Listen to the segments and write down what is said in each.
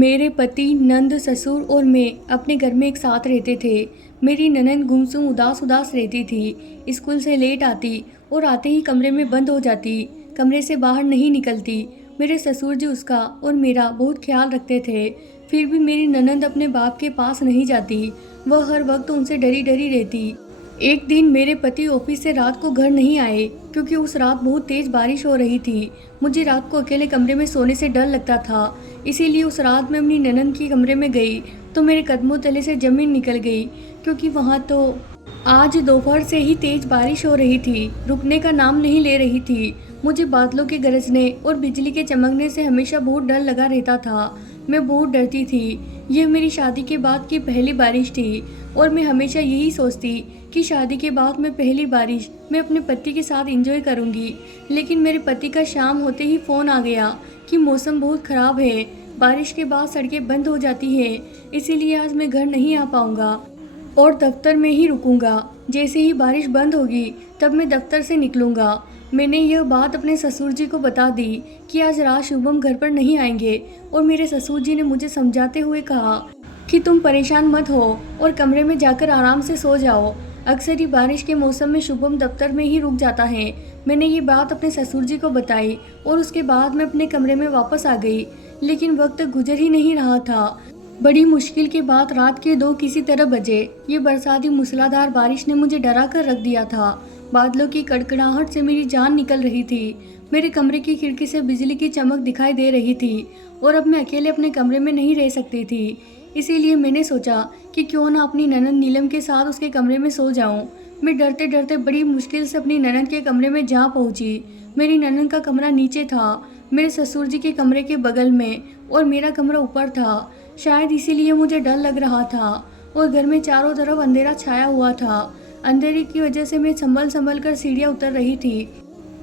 मेरे पति, नंद, ससुर और मैं अपने घर में एक साथ रहते थे। मेरी ननंद गुमसुम उदास उदास रहती थी। स्कूल से लेट आती और आते ही कमरे में बंद हो जाती। कमरे से बाहर नहीं निकलती। मेरे ससुर जी उसका और मेरा बहुत ख्याल रखते थे। फिर भी मेरी ननंद अपने बाप के पास नहीं जाती। वह हर वक्त उनसे डरी डरी रहती। एक दिन मेरे पति ऑफिस से रात को घर नहीं आए क्योंकि उस रात बहुत तेज बारिश हो रही थी। मुझे रात को अकेले कमरे में सोने से डर लगता था, इसीलिए उस रात मैं अपनी ननंद के कमरे में गई तो मेरे कदमों तले से जमीन निकल गई, क्योंकि वहाँ तो आज दोपहर से ही तेज बारिश हो रही थी, रुकने का नाम नहीं ले रही थी। मुझे बादलों के गरजने और बिजली के चमकने से हमेशा बहुत डर लगा रहता था। मैं बहुत डरती थी। यह मेरी शादी के बाद की पहली बारिश थी और मैं हमेशा यही सोचती कि शादी के बाद मैं पहली बारिश मैं अपने पति के साथ एंजॉय करूंगी। लेकिन मेरे पति का शाम होते ही फ़ोन आ गया कि मौसम बहुत ख़राब है, बारिश के बाद सड़कें बंद हो जाती हैं, इसीलिए आज मैं घर नहीं आ पाऊंगा और दफ्तर में ही रुकूंगा। जैसे ही बारिश बंद होगी तब मैं दफ्तर से निकलूंगा। मैंने यह बात अपने ससुर जी को बता दी कि आज रात शुभम घर पर नहीं आएंगे और मेरे ससुर जी ने मुझे समझाते हुए कहा कि तुम परेशान मत हो और कमरे में जाकर आराम से सो जाओ। अक्सर ही बारिश के मौसम में शुभम दफ्तर में ही रुक जाता है। मैंने ये बात अपने ससुर जी को बताई और उसके बाद मैं अपने कमरे में वापस आ गई, लेकिन वक्त गुजर ही नहीं रहा था। बड़ी मुश्किल के बाद रात के 2 किसी तरह बजे ये बरसाती मूसलाधार बारिश ने मुझे डरा कर रख दिया था। बादलों की कड़कड़ाहट से मेरी जान निकल रही थी। मेरे कमरे की खिड़की से बिजली की चमक दिखाई दे रही थी और अब मैं अकेले अपने कमरे में नहीं रह सकती थी। इसीलिए मैंने सोचा कि क्यों ना अपनी ननंद नीलम के साथ उसके कमरे में सो जाऊं। मैं डरते डरते बड़ी मुश्किल से अपनी ननंद के कमरे में जा पहुंची। मेरी ननंद का कमरा नीचे था, मेरे ससुर जी के कमरे के बगल में, और मेरा कमरा ऊपर था। शायद इसीलिए मुझे डर लग रहा था और घर में चारों तरफ अंधेरा छाया हुआ था। अंधेरे की वजह से मैं संभल संभल कर सीढ़ियाँ उतर रही थी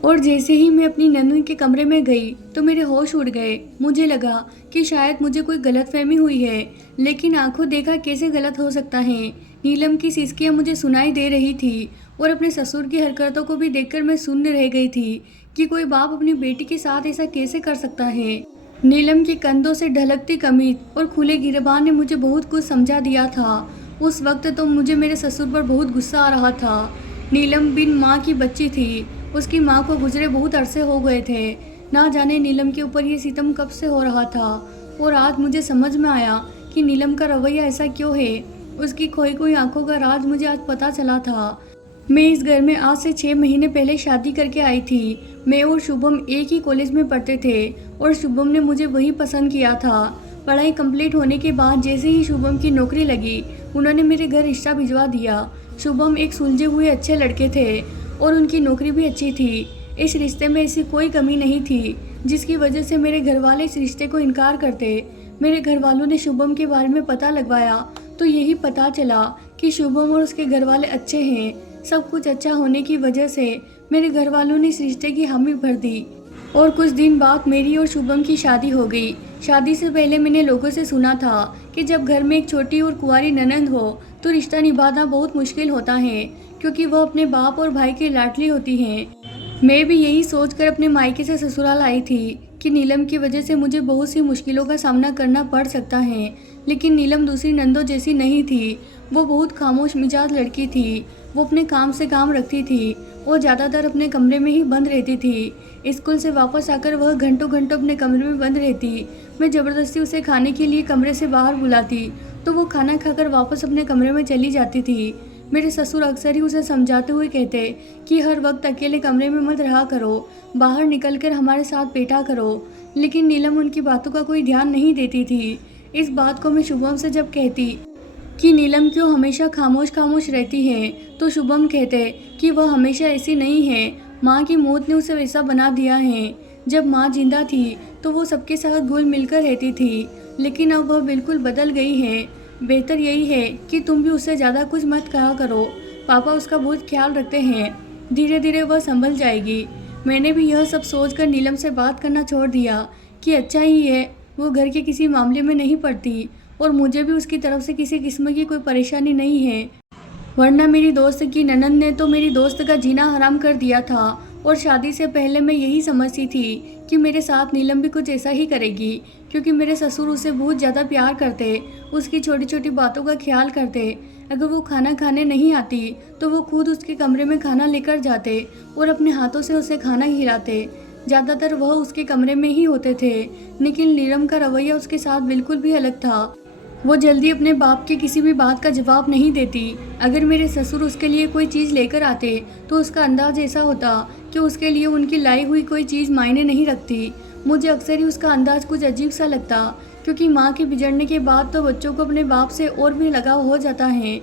और जैसे ही मैं अपनी ननद के कमरे में गई तो मेरे होश उड़ गए। मुझे लगा कि शायद मुझे कोई गलतफहमी हुई है, लेकिन आंखों देखा कैसे गलत हो सकता है। नीलम की सिसकियाँ मुझे सुनाई दे रही थी और अपने ससुर की हरकतों को भी देखकर मैं शून्य रह गई थी कि कोई बाप अपनी बेटी के साथ ऐसा कैसे कर सकता है। नीलम के कंधों से ढलकती कमीज और खुले गिरेबान ने मुझे बहुत कुछ समझा दिया था। उस वक्त तो मुझे मेरे ससुर पर बहुत गुस्सा आ रहा था। नीलम बिन माँ की बच्ची थी, उसकी माँ को गुजरे बहुत अरसे हो गए थे। ना जाने नीलम के ऊपर ये सितम कब से हो रहा था और आज मुझे समझ में आया कि नीलम का रवैया ऐसा क्यों है। उसकी खोई खोई आंखों का राज मुझे आज पता चला था। मैं इस घर में आज से 6 महीने पहले शादी करके आई थी। मैं और शुभम एक ही कॉलेज में पढ़ते थे और शुभम ने मुझे वही पसंद किया था। पढ़ाई कंप्लीट होने के बाद जैसे ही शुभम की नौकरी लगी, उन्होंने मेरे घर रिश्ता भिजवा दिया। शुभम एक सुलझे हुए अच्छे लड़के थे और उनकी नौकरी भी अच्छी थी। इस रिश्ते में ऐसी कोई कमी नहीं थी जिसकी वजह से मेरे घर वाले इस रिश्ते को इनकार करते। मेरे घर वालों ने शुभम के बारे में पता लगवाया तो यही पता चला कि शुभम और उसके घर वाले अच्छे हैं। सब कुछ अच्छा होने की वजह से मेरे घर वालों ने इस रिश्ते की हामी भर दी और कुछ दिन बाद मेरी और शुभम की शादी हो गई। शादी से पहले मैंने लोगों से सुना था कि जब घर में एक छोटी और कुंवारी ननंद हो तो रिश्ता निभाना बहुत मुश्किल होता है, क्योंकि वह अपने बाप और भाई की लाडली होती हैं। मैं भी यही सोचकर अपने मायके से ससुराल आई थी कि नीलम की वजह से मुझे बहुत सी मुश्किलों का सामना करना पड़ सकता है। लेकिन नीलम दूसरी नंदों जैसी नहीं थी। वो बहुत खामोश मिजाज लड़की थी। वो अपने काम से काम रखती थी। वो ज़्यादातर अपने कमरे में ही बंद रहती थी। स्कूल से वापस आकर वह घंटों घंटों अपने कमरे में बंद रहती। मैं ज़बरदस्ती उसे खाने के लिए कमरे से बाहर बुलाती तो वो खाना खाकर वापस अपने कमरे में चली जाती थी। मेरे ससुर अक्सर ही उसे समझाते हुए कहते कि हर वक्त अकेले कमरे में मत रहा करो, बाहर निकलकर हमारे साथ बैठा करो। लेकिन नीलम उनकी बातों का कोई ध्यान नहीं देती थी। इस बात को मैं शुभम से जब कहती कि नीलम क्यों हमेशा खामोश खामोश रहती है तो शुभम कहते कि वह हमेशा ऐसी नहीं है, माँ की मौत ने उसे वैसा बना दिया है। जब माँ जिंदा थी तो वो सबके साथ घुल मिलकर रहती थी, लेकिन अब वह बिल्कुल बदल गई है। बेहतर यही है कि तुम भी उससे ज़्यादा कुछ मत कहा करो, पापा उसका बहुत ख्याल रखते हैं, धीरे धीरे वह संभल जाएगी। मैंने भी यह सब सोचकर नीलम से बात करना छोड़ दिया कि अच्छा ही है वो घर के किसी मामले में नहीं पड़ती और मुझे भी उसकी तरफ से किसी किस्म की कोई परेशानी नहीं है। वरना मेरी दोस्त की ननंद ने तो मेरी दोस्त का जीना हराम कर दिया था और शादी से पहले मैं यही समझती थी कि मेरे साथ नीलम भी कुछ ऐसा ही करेगी, क्योंकि मेरे ससुर उसे बहुत ज़्यादा प्यार करते, उसकी छोटी छोटी बातों का ख्याल करते। अगर वो खाना खाने नहीं आती तो वो खुद उसके कमरे में खाना लेकर जाते और अपने हाथों से उसे खाना खिलाते। ज़्यादातर वह उसके कमरे में ही होते थे, लेकिन नीलम का रवैया उसके साथ बिल्कुल भी अलग था। वो जल्दी अपने बाप की किसी भी बात का जवाब नहीं देती। अगर मेरे ससुर उसके लिए कोई चीज़ लेकर आते तो उसका अंदाज ऐसा होता कि उसके लिए उनकी लाई हुई कोई चीज़ मायने नहीं रखती। मुझे अक्सर ही उसका अंदाज कुछ अजीब सा लगता, क्योंकि माँ के बिछड़ने के बाद तो बच्चों को अपने बाप से और भी लगाव हो जाता है,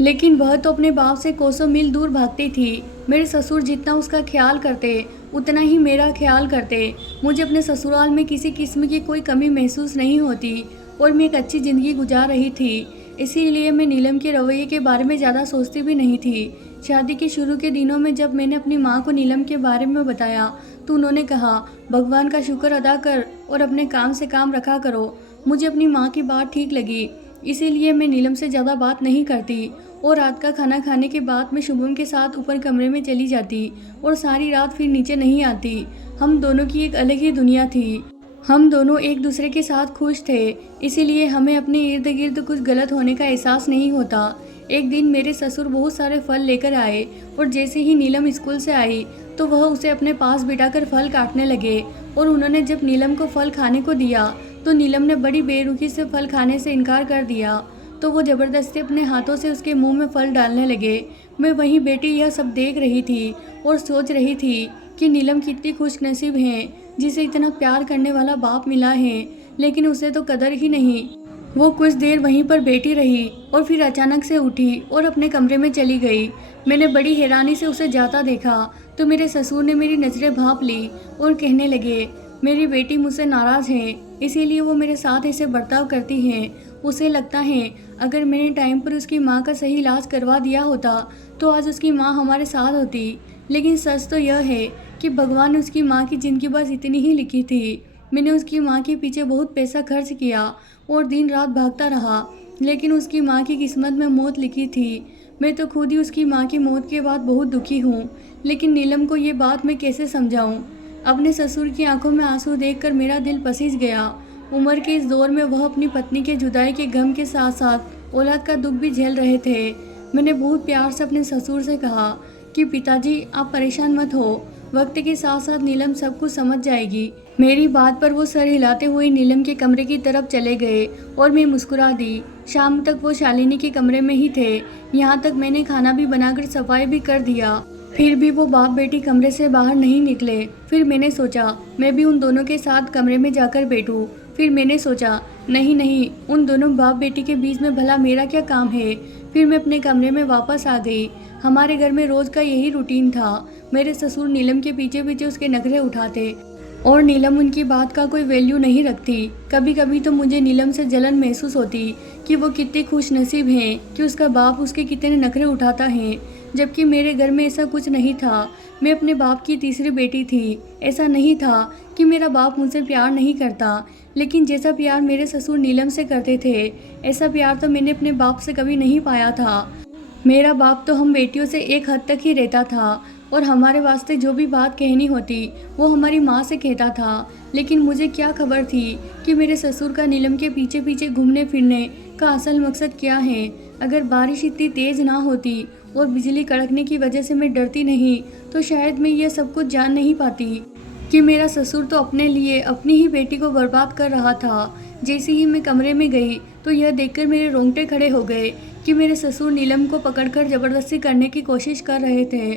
लेकिन वह तो अपने बाप से कोसों मील दूर भागती थी। मेरे ससुर जितना उसका ख्याल करते उतना ही मेरा ख्याल करते। मुझे अपने ससुराल में किसी किस्म की कोई कमी महसूस नहीं होती और मैं एक अच्छी ज़िंदगी गुजार रही थी। इसीलिए मैं नीलम के रवैये के बारे में ज़्यादा सोचती भी नहीं थी। शादी के शुरू के दिनों में जब मैंने अपनी माँ को नीलम के बारे में बताया तो उन्होंने कहा, भगवान का शुक्र अदा कर और अपने काम से काम रखा करो। मुझे अपनी माँ की बात ठीक लगी, इसीलिए मैं नीलम से ज़्यादा बात नहीं करती और रात का खाना खाने के बाद मैं शुभम के साथ ऊपर कमरे में चली जाती और सारी रात फिर नीचे नहीं आती। हम दोनों की एक अलग ही दुनिया थी। हम दोनों एक दूसरे के साथ खुश थे, इसीलिए हमें अपने इर्द गिर्द कुछ गलत होने का एहसास नहीं होता। एक दिन मेरे ससुर बहुत सारे फल लेकर आए और जैसे ही नीलम स्कूल से आई तो वह उसे अपने पास बिठाकर फल काटने लगे। और उन्होंने जब नीलम को फल खाने को दिया तो नीलम ने बड़ी बेरुखी से फल खाने से इनकार कर दिया, तो वो ज़बरदस्ती अपने हाथों से उसके मुंह में फल डालने लगे। मैं वहीं बैठी यह सब देख रही थी और सोच रही थी कि नीलम कितनी खुशनसीब है जिसे इतना प्यार करने वाला बाप मिला है, लेकिन उसे तो कदर ही नहीं। वो कुछ देर वहीं पर बैठी रही और फिर अचानक से उठी और अपने कमरे में चली गई। मैंने बड़ी हैरानी से उसे जाता देखा तो मेरे ससुर ने मेरी नज़रें भांप ली और कहने लगे, मेरी बेटी मुझसे नाराज़ है, इसीलिए वो मेरे साथ ऐसे बर्ताव करती है। उसे लगता है अगर मैंने टाइम पर उसकी माँ का सही इलाज करवा दिया होता तो आज उसकी माँ हमारे साथ होती। लेकिन सच तो यह है कि भगवान ने उसकी माँ की ज़िंदगी बस इतनी ही लिखी थी। मैंने उसकी माँ के पीछे बहुत पैसा खर्च किया और दिन रात भागता रहा, लेकिन उसकी माँ की किस्मत में मौत लिखी थी। मैं तो खुद ही उसकी माँ की मौत के बाद बहुत दुखी हूँ, लेकिन नीलम को ये बात मैं कैसे समझाऊँ। अपने ससुर की आंखों में आंसू देखकर मेरा दिल पसीज गया। उम्र के इस दौर में वह अपनी पत्नी के जुदाई के गम के साथ साथ औलाद का दुख भी झेल रहे थे। मैंने बहुत प्यार से अपने ससुर से कहा कि पिताजी आप परेशान मत हो, वक्त के साथ साथ नीलम सब कुछ समझ जाएगी। मेरी बात पर वो सर हिलाते हुए नीलम के कमरे की तरफ चले गए और मैं मुस्कुरा दी। शाम तक वो शालिनी के कमरे में ही थे, यहाँ तक मैंने खाना भी बनाकर सफाई भी कर दिया, फिर भी वो बाप बेटी कमरे से बाहर नहीं निकले। फिर मैंने सोचा मैं भी उन दोनों के साथ कमरे में जाकर बैठूं। फिर मैंने सोचा नहीं, उन दोनों बाप बेटी के बीच में भला मेरा क्या काम है। फिर मैं अपने कमरे में वापस आ गई। हमारे घर में रोज़ का यही रूटीन था। मेरे ससुर नीलम के पीछे पीछे उसके नखरे उठाते और नीलम उनकी बात का कोई वैल्यू नहीं रखती। कभी कभी तो मुझे नीलम से जलन महसूस होती कि वो कितनी खुश नसीब है कि उसका बाप उसके कितने नखरे उठाता है, जबकि मेरे घर में ऐसा कुछ नहीं था। मैं अपने बाप की तीसरी बेटी थी। ऐसा नहीं था कि मेरा बाप मुझसे प्यार नहीं करता, लेकिन जैसा प्यार मेरे ससुर नीलम से करते थे ऐसा प्यार तो मैंने अपने बाप से कभी नहीं पाया था। मेरा बाप तो हम बेटियों से एक हद तक ही रहता था और हमारे वास्ते जो भी बात कहनी होती वो हमारी माँ से कहता था। लेकिन मुझे क्या खबर थी कि मेरे ससुर का नीलम के पीछे पीछे घूमने फिरने का असल मकसद क्या है। अगर बारिश इतनी तेज़ ना होती और बिजली कड़कने की वजह से मैं डरती नहीं तो शायद मैं ये सब कुछ जान नहीं पाती कि मेरा ससुर तो अपने लिए अपनी ही बेटी को बर्बाद कर रहा था। जैसे ही मैं कमरे में गई तो यह देखकर मेरे रोंगटे खड़े हो गए कि मेरे ससुर नीलम को पकड़कर ज़बरदस्ती करने की कोशिश कर रहे थे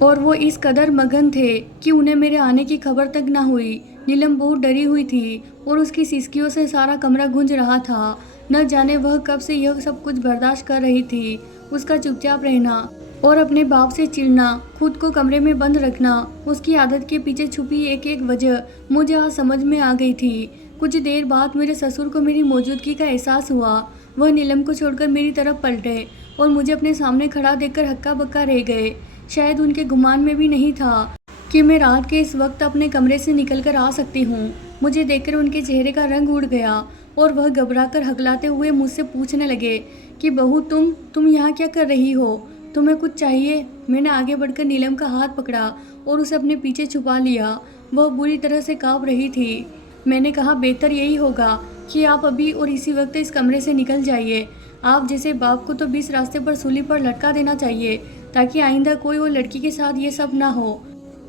और वो इस कदर मगन थे कि उन्हें मेरे आने की खबर तक ना हुई। नीलम बहुत डरी हुई थी और उसकी सिसकियों से सारा कमरा गूंज रहा था। न जाने वह कब से यह सब कुछ बर्दाश्त कर रही थी। उसका चुपचाप रहना और अपने बाप से चिढ़ना, खुद को कमरे में बंद रखना, उसकी आदत के पीछे छुपी एक एक वजह मुझे आज समझ में आ गई थी। कुछ देर बाद मेरे ससुर को मेरी मौजूदगी का एहसास हुआ। वह नीलम को छोड़कर मेरी तरफ पलटे और मुझे अपने सामने खड़ा देखकर हक्का बक्का रह गए। शायद उनके गुमान में भी नहीं था कि मैं रात के इस वक्त अपने कमरे से निकलकर आ सकती हूँ। मुझे देखकर उनके चेहरे का रंग उड़ गया और वह घबराकर हकलाते हुए मुझसे पूछने लगे कि बहू तुम यहाँ क्या कर रही हो। तुम्हें कुछ चाहिए? मैंने आगे बढ़कर नीलम का हाथ पकड़ा और उसे अपने पीछे छुपा लिया। वह बुरी तरह से काँप रही थी। मैंने कहा, बेहतर यही होगा कि आप अभी और इसी वक्त इस कमरे से निकल जाइए। आप जैसे बाप को तो 20 रास्ते पर सूली पर लटका देना चाहिए, ताकि आइंदा कोई और लड़की के साथ ये सब ना हो।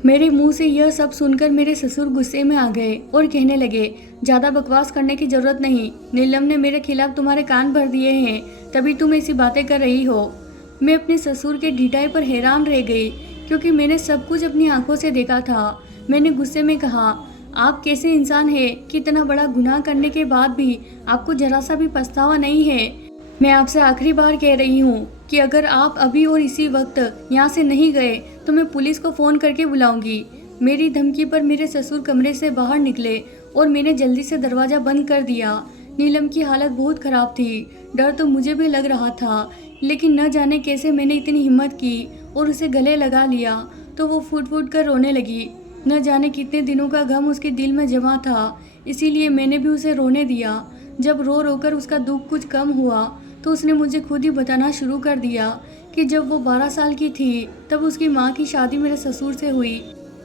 मेरे मुंह से यह सब सुनकर मेरे ससुर गुस्से में आ गए और कहने लगे, ज़्यादा बकवास करने की जरूरत नहीं। नीलम ने मेरे खिलाफ तुम्हारे कान भर दिए हैं, तभी तुम ऐसी बातें कर रही हो। मैं अपने ससुर के ढिठाई पर हैरान रह गई, क्योंकि मैंने सब कुछ अपनी आंखों से देखा था। मैंने गुस्से में कहा, आप कैसे इंसान हैं कि इतना बड़ा गुनाह करने के बाद भी आपको जरा सा भी पछतावा नहीं है? मैं आपसे आखिरी बार कह रही हूँ कि अगर आप अभी और इसी वक्त यहाँ से नहीं गए तो मैं पुलिस को फ़ोन करके बुलाऊंगी। मेरी धमकी पर मेरे ससुर कमरे से बाहर निकले और मैंने जल्दी से दरवाज़ा बंद कर दिया। नीलम की हालत बहुत ख़राब थी। डर तो मुझे भी लग रहा था, लेकिन न जाने कैसे मैंने इतनी हिम्मत की और उसे गले लगा लिया तो वो फूट फूट कर रोने लगी। न जाने कितने दिनों का गम उसके दिल में जमा था, इसीलिए मैंने भी उसे रोने दिया। जब रो रोकर उसका दुख कुछ कम हुआ तो उसने मुझे खुद ही बताना शुरू कर दिया कि जब वो 12 साल की थी तब उसकी माँ की शादी मेरे ससुर से हुई।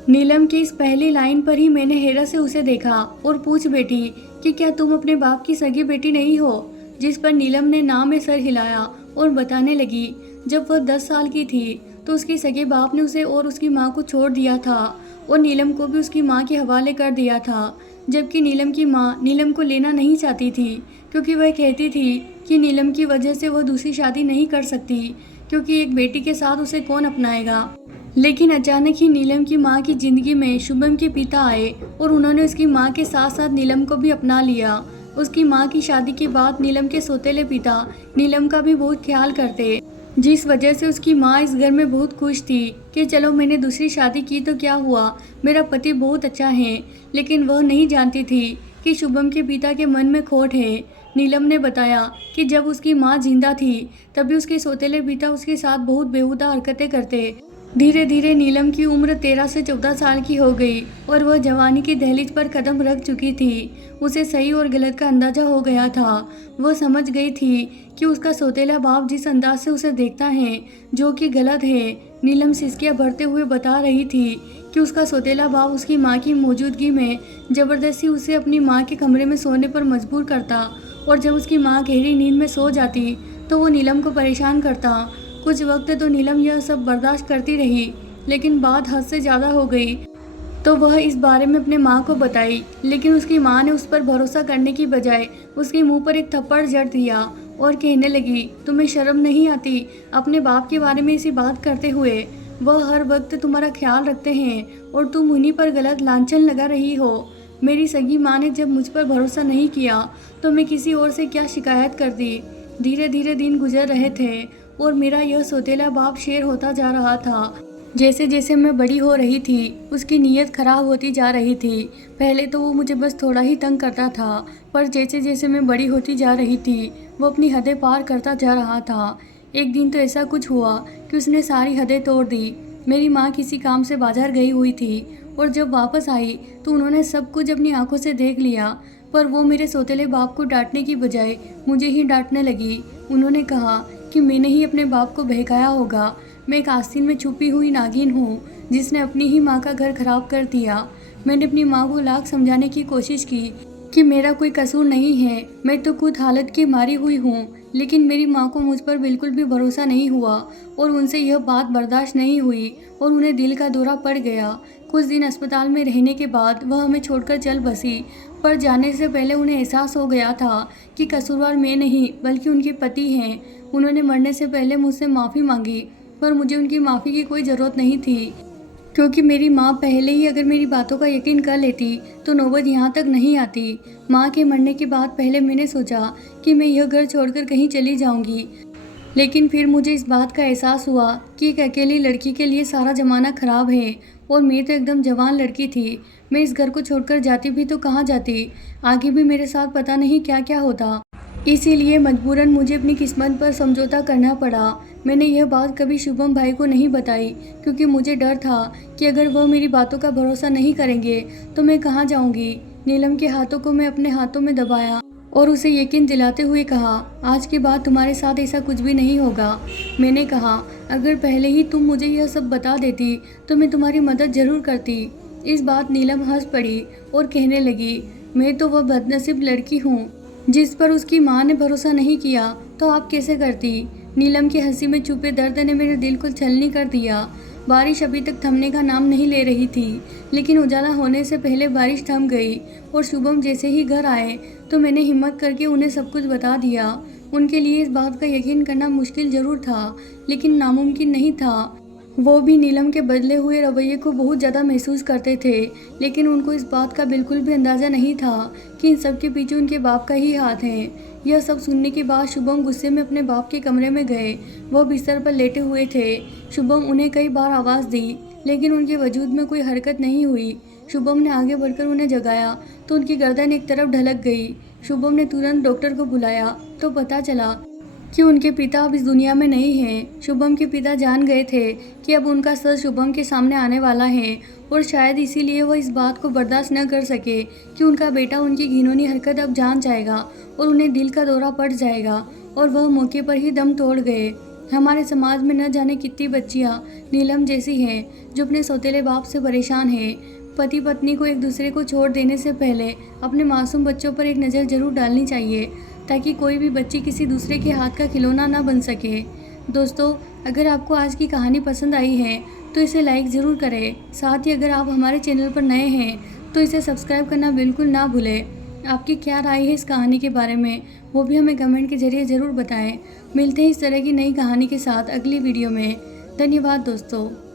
नीलम की इस पहली लाइन पर ही मैंने हैरत से उसे देखा और पूछ बैठी कि क्या तुम अपने बाप की सगी बेटी नहीं हो? जिस पर नीलम ने ना में सर हिलाया और बताने लगी, जब वह 10 साल की थी तो उसके सगे बाप ने उसे और उसकी माँ को छोड़ दिया था और नीलम को भी उसकी माँ के हवाले कर दिया था। जबकि नीलम की माँ नीलम को लेना नहीं चाहती थी, क्योंकि वह कहती थी कि नीलम की वजह से वह दूसरी शादी नहीं कर सकती, क्योंकि एक बेटी के साथ उसे कौन अपनाएगा। लेकिन अचानक ही नीलम की माँ की जिंदगी में शुभम के पिता आए और उन्होंने उसकी माँ के साथ साथ नीलम को भी अपना लिया। उसकी माँ की शादी के बाद नीलम के सौतेले पिता नीलम का भी बहुत ख्याल करते, जिस वजह से उसकी माँ इस घर में बहुत खुश थी कि चलो मैंने दूसरी शादी की तो क्या हुआ, मेरा पति बहुत अच्छा है। लेकिन वह नहीं जानती थी कि शुभम के पिता के मन में खोट है। नीलम ने बताया कि जब उसकी माँ जिंदा थी तभी उसके सौतेले पिता उसके साथ बहुत बेहुदा हरकतें करते। धीरे धीरे नीलम की उम्र 13 से 14 साल की हो गई और वह जवानी की दहलीज पर कदम रख चुकी थी। उसे सही और गलत का अंदाजा हो गया था। वह समझ गई थी कि उसका सौतेला बाप जिस अंदाज से उसे देखता है, जो कि गलत है। नीलम सिसकियां भरते हुए बता रही थी कि उसका सौतेला बाप उसकी माँ की मौजूदगी में ज़बरदस्ती उसे अपनी माँ के कमरे में सोने पर मजबूर करता और जब उसकी माँ गहरी नींद में सो जाती तो वो नीलम को परेशान करता। कुछ वक्त तो नीलम यह सब बर्दाश्त करती रही, लेकिन बात हद से ज़्यादा हो गई तो वह इस बारे में अपने माँ को बताई। लेकिन उसकी माँ ने उस पर भरोसा करने की बजाय उसके मुंह पर एक थप्पड़ जड़ दिया और कहने लगी, तुम्हें शर्म नहीं आती अपने बाप के बारे में ऐसी बात करते हुए? वह हर वक्त तुम्हारा ख्याल रखते हैं और तुम उन्हीं पर गलत लांछन लगा रही हो। मेरी सगी माँ ने जब मुझ पर भरोसा नहीं किया तो मैं किसी और से क्या शिकायत करती। धीरे धीरे दिन गुजर रहे थे और मेरा यह सौतेला बाप शेर होता जा रहा था। जैसे जैसे मैं बड़ी हो रही थी उसकी नीयत खराब होती जा रही थी। पहले तो वो मुझे बस थोड़ा ही तंग करता था, पर जैसे जैसे मैं बड़ी होती जा रही थी वो अपनी हदें पार करता जा रहा था। एक दिन तो ऐसा कुछ हुआ कि उसने सारी हदें तोड़ दी। मेरी माँ किसी काम से बाजार गई हुई थी और जब वापस आई तो उन्होंने सब कुछ अपनी आंखों से देख लिया, पर वो मेरे सौतेले बाप को डांटने की बजाय मुझे ही डांटने लगी। उन्होंने कहा कि मैंने ही अपने बाप को बहकाया होगा। मैं एक आस्तीन में छुपी हुई नागिन हूँ जिसने अपनी ही माँ का घर खराब कर दिया। मैंने अपनी माँ को लाख समझाने की कोशिश की कि मेरा कोई कसूर नहीं है, मैं तो खुद हालत की मारी हुई हूँ, लेकिन मेरी माँ को मुझ पर बिल्कुल भी भरोसा नहीं हुआ और उनसे यह बात बर्दाश्त नहीं हुई और उन्हें दिल का दौरा पड़ गया। कुछ दिन अस्पताल में रहने के बाद वह हमें छोड़कर चल बसी, पर जाने से पहले उन्हें एहसास हो गया था कि कसूरवार मैं नहीं बल्कि उनके पति हैं। उन्होंने मरने से पहले मुझसे माफ़ी मांगी, पर मुझे उनकी माफ़ी की कोई ज़रूरत नहीं थी, क्योंकि मेरी माँ पहले ही अगर मेरी बातों का यकीन कर लेती तो नौबत यहाँ तक नहीं आती। माँ के मरने के बाद पहले मैंने सोचा कि मैं यह घर छोड़कर कहीं चली जाऊँगी, लेकिन फिर मुझे इस बात का एहसास हुआ कि एक अकेली लड़की के लिए सारा ज़माना ख़राब है और मैं तो एकदम जवान लड़की थी। मैं इस घर को छोड़कर जाती भी तो कहाँ जाती, आगे भी मेरे साथ पता नहीं क्या क्या होता। इसीलिए मजबूरन मुझे अपनी किस्मत पर समझौता करना पड़ा। मैंने यह बात कभी शुभम भाई को नहीं बताई, क्योंकि मुझे डर था कि अगर वह मेरी बातों का भरोसा नहीं करेंगे तो मैं कहाँ जाऊँगी। नीलम के हाथों को मैं अपने हाथों में दबाया और उसे यकीन दिलाते हुए कहा, आज के बाद तुम्हारे साथ ऐसा कुछ भी नहीं होगा। मैंने कहा, अगर पहले ही तुम मुझे यह सब बता देती तो मैं तुम्हारी मदद ज़रूर करती। इस बात नीलम हंस पड़ी और कहने लगी, मैं तो वह बदनसीब लड़की हूँ जिस पर उसकी माँ ने भरोसा नहीं किया, तो आप कैसे करती। नीलम की हंसी में छुपे दर्द ने मेरे दिल को छलनी कर दिया। बारिश अभी तक थमने का नाम नहीं ले रही थी, लेकिन उजाला होने से पहले बारिश थम गई और शुभम जैसे ही घर आए तो मैंने हिम्मत करके उन्हें सब कुछ बता दिया। उनके लिए इस बात का यकीन करना मुश्किल ज़रूर था, लेकिन नामुमकिन नहीं था। वो भी नीलम के बदले हुए रवैये को बहुत ज़्यादा महसूस करते थे, लेकिन उनको इस बात का बिल्कुल भी अंदाज़ा नहीं था कि इन सब के पीछे उनके बाप का ही हाथ है। यह सब सुनने के बाद शुभम गुस्से में अपने बाप के कमरे में गए। वह बिस्तर पर लेटे हुए थे। शुभम उन्हें कई बार आवाज़ दी, लेकिन उनके वजूद में कोई हरकत नहीं हुई। शुभम ने आगे बढ़कर उन्हें जगाया तो उनकी गर्दन एक तरफ ढलक गई। शुभम ने तुरंत डॉक्टर को बुलाया तो पता चला कि उनके पिता अब इस दुनिया में नहीं हैं। शुभम के पिता जान गए थे कि अब उनका सर शुभम के सामने आने वाला है, और शायद इसीलिए वह इस बात को बर्दाश्त न कर सके कि उनका बेटा उनकी घिनौनी हरकत अब जान जाएगा और उन्हें दिल का दौरा पड़ जाएगा, और वह मौके पर ही दम तोड़ गए। हमारे समाज में न जाने कितनी बच्चियाँ नीलम जैसी हैं जो अपने सौतेले बाप से परेशान हैं। पति पत्नी को एक दूसरे को छोड़ देने से पहले अपने मासूम बच्चों पर एक नज़र जरूर डालनी चाहिए, ताकि कोई भी बच्ची किसी दूसरे के हाथ का खिलौना ना बन सके। दोस्तों, अगर आपको आज की कहानी पसंद आई है तो इसे लाइक ज़रूर करें। साथ ही अगर आप हमारे चैनल पर नए हैं तो इसे सब्सक्राइब करना बिल्कुल ना भूलें। आपकी क्या राय है इस कहानी के बारे में, वो भी हमें कमेंट के ज़रिए ज़रूर बताएं। मिलते हैं इस तरह की नई कहानी के साथ अगली वीडियो में। धन्यवाद दोस्तों।